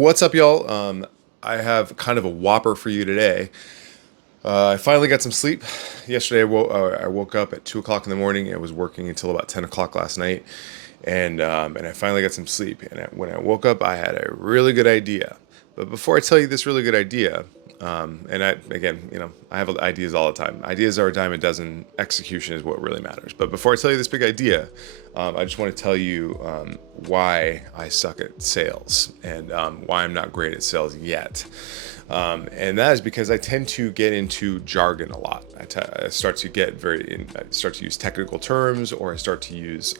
What's up, y'all? I have kind of a whopper for you today. I finally got some sleep. Yesterday, I woke up at 2 o'clock in the morning. I was working until about 10 o'clock last night, and I finally got some sleep. And when I woke up, I had a really good idea. But before I tell you this really good idea, and I again, I have ideas all the time. Ideas are a dime a dozen. Execution is what really matters. But before I tell you this big idea, I just want to tell you why I suck at sales and why I'm not great at sales yet. And that is because I tend to get into jargon a lot. I start to get I start to use technical terms, or I start to use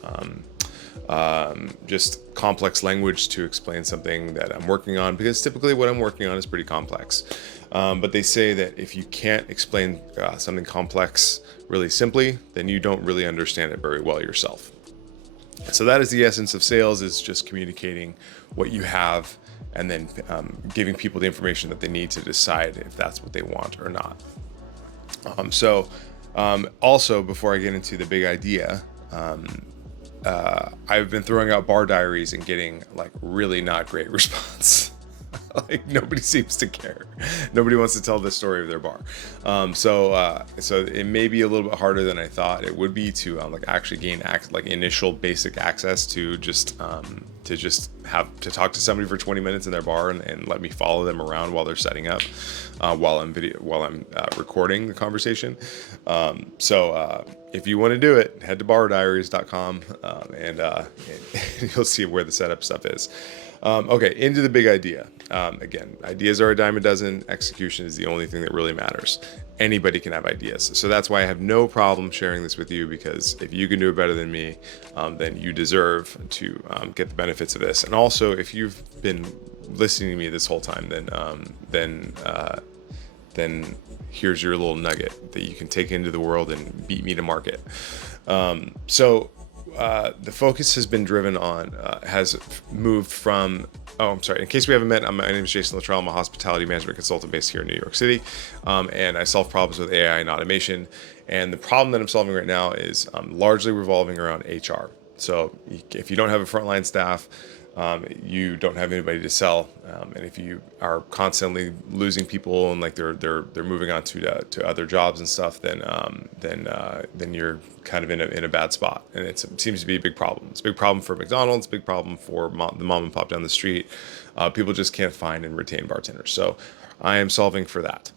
just complex language to explain something that I'm working on, because typically what I'm working on is pretty complex. But they say that if you can't explain something complex really simply, then you don't really understand it very well yourself. So that is the essence of sales, is just communicating what you have and then giving people the information that they need to decide if that's what they want or not. Also, before I get into the big idea, I've been throwing out Bar Diaries and getting like really not great response. Like, nobody seems to care. Nobody wants to tell the story of their bar. So it may be a little bit harder than I thought it would be to like actually gain initial basic access to just have to talk to somebody for 20 minutes in their bar and let me follow them around while they're setting up, while I'm recording the conversation. If you want to do it, head to bardiaries.com, and you'll see where the setup stuff is. Okay, into the big idea. Again, ideas are a dime a dozen. Execution is the only thing that really matters. Anybody can have ideas. So that's why I have no problem sharing this with you, because if you can do it better than me, then you deserve to get the benefits of this. And also, if you've been listening to me this whole time, then here's your little nugget that you can take into the world and beat me to market. The focus has been driven on, has moved from, I'm sorry, in case we haven't met, my name is Jason Littrell. I'm a hospitality management consultant based here in New York City, and I solve problems with AI and automation. And the problem that I'm solving right now is largely revolving around HR. So if you don't have a frontline staff, you don't have anybody to sell, and if you are constantly losing people and like they're moving on to other jobs and stuff, then you're kind of in a bad spot, and it seems to be a big problem. It's a big problem for McDonald's, big problem for the mom and pop down the street. People just can't find and retain bartenders. So I am solving for that,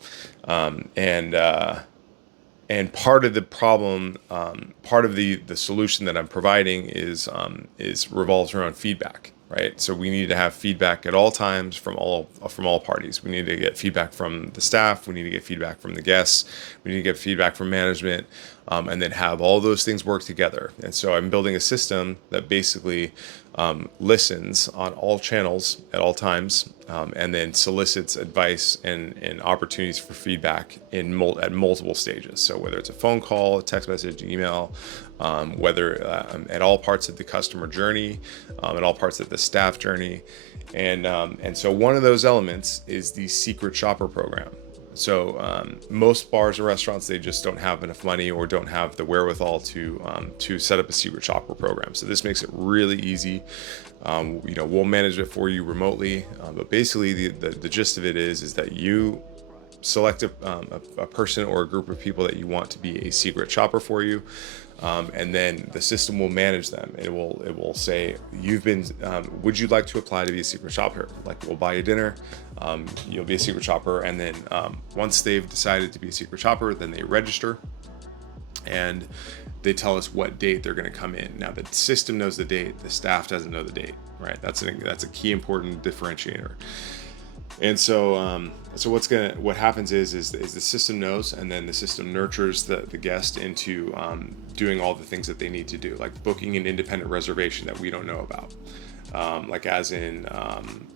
and part of the problem, part of the solution that I'm providing is revolves around feedback, right? So we need to have feedback at all times from all parties. We need to get feedback from the staff. We need to get feedback from the guests. We need to get feedback from management, and then have all those things work together. And so I'm building a system that basically listens on all channels at all times, and then solicits advice and opportunities for feedback at multiple stages. So whether it's a phone call, a text message, email, whether at all parts of the customer journey, at all parts of the staff journey, and so one of those elements is the secret shopper program. So most bars and restaurants, they just don't have enough money or don't have the wherewithal to set up a secret shopper program. So this makes it really easy. We'll manage it for you remotely, but basically the gist of it is that you select a person or a group of people that you want to be a secret shopper for you. And then the system will manage them. It will say, would you like to apply to be a secret shopper? Like, we'll buy you dinner, you'll be a secret shopper. And then once they've decided to be a secret shopper, then they register and they tell us what date they're going to come in. Now the system knows the date, the staff doesn't know the date, right? That's a key important differentiator. And so what happens is the system knows, and then the system nurtures the guest into doing all the things that they need to do, like booking an independent reservation that we don't know about,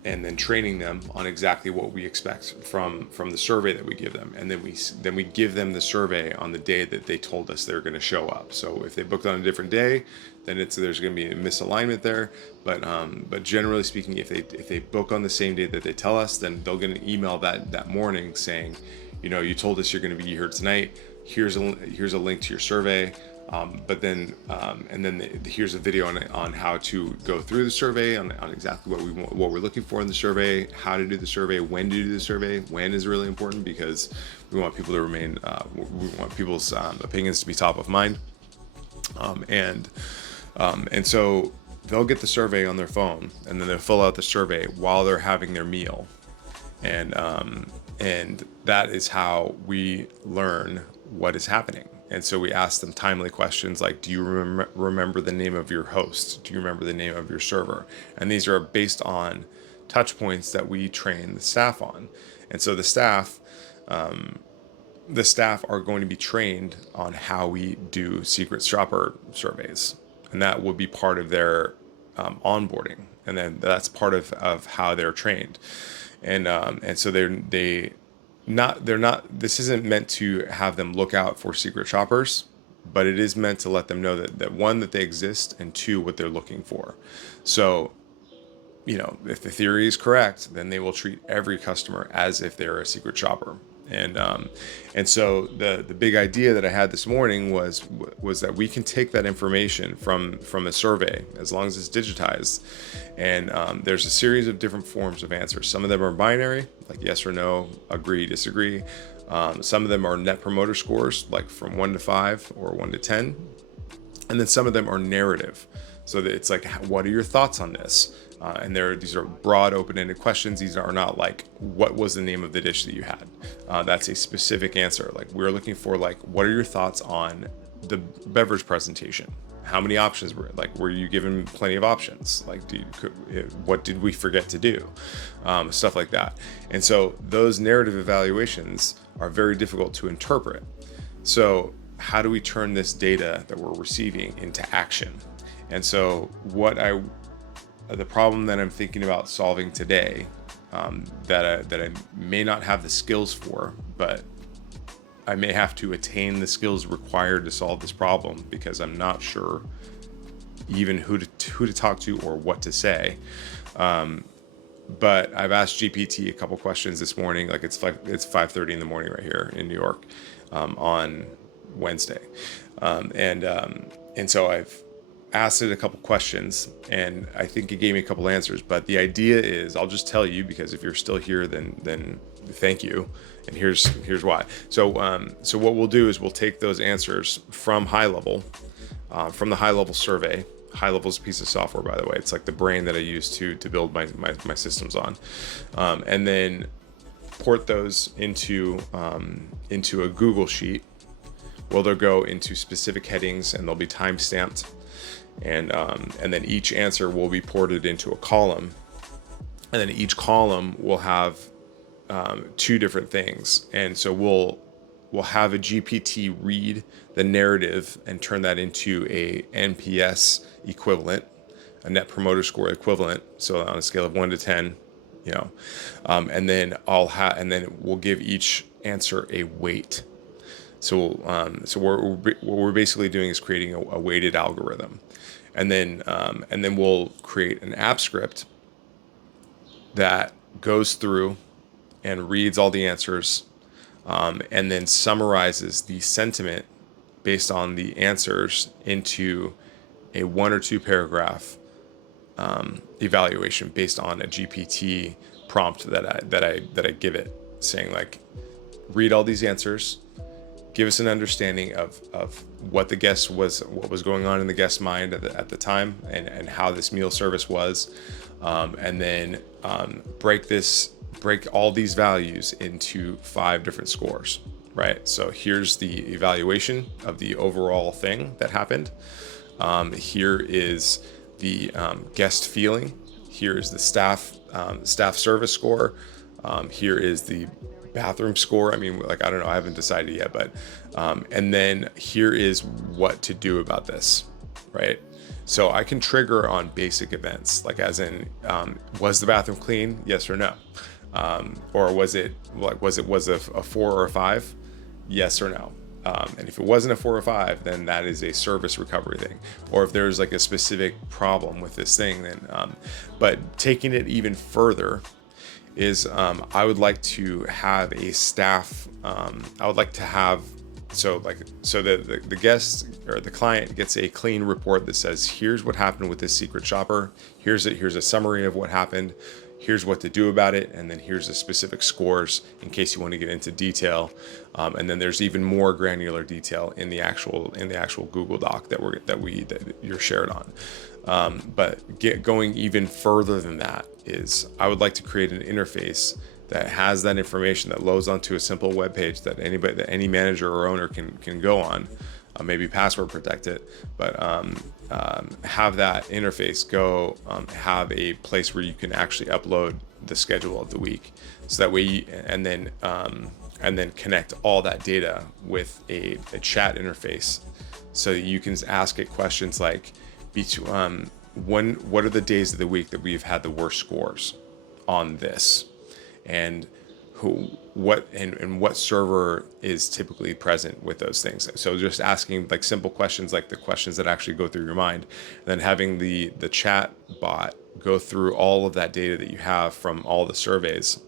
and then training them on exactly what we expect from the survey that we give them, and then we give them the survey on the day that they told us they're going to show up. So if they booked on a different day, then there's going to be a misalignment there. But generally speaking, if they book on the same day that they tell us, then they'll get an email that morning saying, you told us you're going to be here tonight. Here's a link to your survey. Here's a video on how to go through the survey, on exactly what we're looking for in the survey, how to do the survey, when to do the survey. When is really important because we want people to remain, we want people's opinions to be top of mind. And so they'll get the survey on their phone, and then they'll fill out the survey while they're having their meal. And that is how we learn what is happening. And so we ask them timely questions like, do you remember the name of your host? Do you remember the name of your server? And these are based on touch points that we train the staff on. And so the staff are going to be trained on how we do secret shopper surveys. And that will be part of their onboarding. And then that's part of how they're trained. And so they're not, this isn't meant to have them look out for secret shoppers, but it is meant to let them know that one, that they exist, and two, what they're looking for. So, if the theory is correct, then they will treat every customer as if they're a secret shopper. And so the big idea that I had this morning was that we can take that information from a survey, as long as it's digitized, and there's a series of different forms of answers. Some of them are binary, like yes or no, agree, disagree. Some of them are net promoter scores, like from 1 to 5 or 1 to 10, and then some of them are narrative. So that it's like, what are your thoughts on this? And these are broad, open-ended questions. These are not like, what was the name of the dish that you had? That's a specific answer. Like, we're looking for, like, what are your thoughts on the beverage presentation? How many options were you given plenty of options? Like, what did we forget to do? Stuff like that. And so those narrative evaluations are very difficult to interpret. So how do we turn this data that we're receiving into action? And so the problem that I'm thinking about solving today, that I may not have the skills for, but I may have to attain the skills required to solve this problem, because I'm not sure even who to talk to or what to say. But I've asked GPT a couple questions this morning. Like, it's 5:30 in the morning right here in New York, on Wednesday, and so I've asked it a couple questions, and I think it gave me a couple answers. But the idea is, I'll just tell you, because if you're still here, then thank you, and here's why. So what we'll do is we'll take those answers from high level, from the high level survey. High level is a piece of software, by the way. It's like the brain that I use to build my systems on, and then port those into a Google sheet. Well, they'll go into specific headings, and they'll be time stamped. And then each answer will be ported into a column, and then each column will have two different things. And so we'll have a GPT read the narrative and turn that into a NPS equivalent, a net promoter score equivalent. So on a scale of 1 to 10, and then we'll give each answer a weight. So what we're basically doing is creating a weighted algorithm. And then we'll create an app script that goes through and reads all the answers, and then summarizes the sentiment based on the answers into a 1 or 2 paragraph evaluation based on a GPT prompt that I give it, saying, like, read all these answers, give us an understanding of what was going on in the guest's mind at the time, and how this meal service was, and then break all these values into 5 different scores, right? So here's the evaluation of the overall thing that happened. Here is the guest feeling. Here is the staff service score. Here is the bathroom score. I mean, like, I don't know, I haven't decided yet, but and then here is what to do about this, right? So I can trigger on basic events, like, as in, was the bathroom clean? Yes or no? Or was it a 4 or a 5? Yes or no? And if it wasn't a 4 or 5, then that is a service recovery thing. Or if there's like a specific problem with this thing, then but taking it even further is, I would like to have a staff. I would like to have so the guest or the client gets a clean report that says, here's what happened with this secret shopper. Here's a summary of what happened. Here's what to do about it, and then here's the specific scores in case you want to get into detail. And then there's even more granular detail in the actual Google Doc that you're shared on. But going even further than that is, I would like to create an interface that has that information that loads onto a simple web page that any manager or owner can go on, maybe password protect it, but have that interface go have a place where you can actually upload the schedule of the week, so that way and then connect all that data with a chat interface, so that you can ask it questions like, what are the days of the week that we've had the worst scores on this, and what server is typically present with those things. So just asking like simple questions, like the questions that actually go through your mind, and then having the chat bot go through all of that data that you have from all the surveys,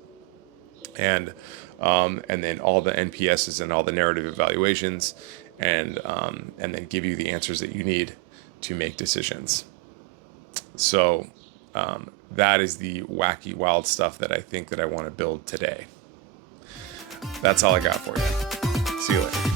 and then all the NPSs and all the narrative evaluations, and then give you the answers that you need to make decisions. So that is the wacky, wild stuff that I think that I want to build today. That's all I got for you. See you later.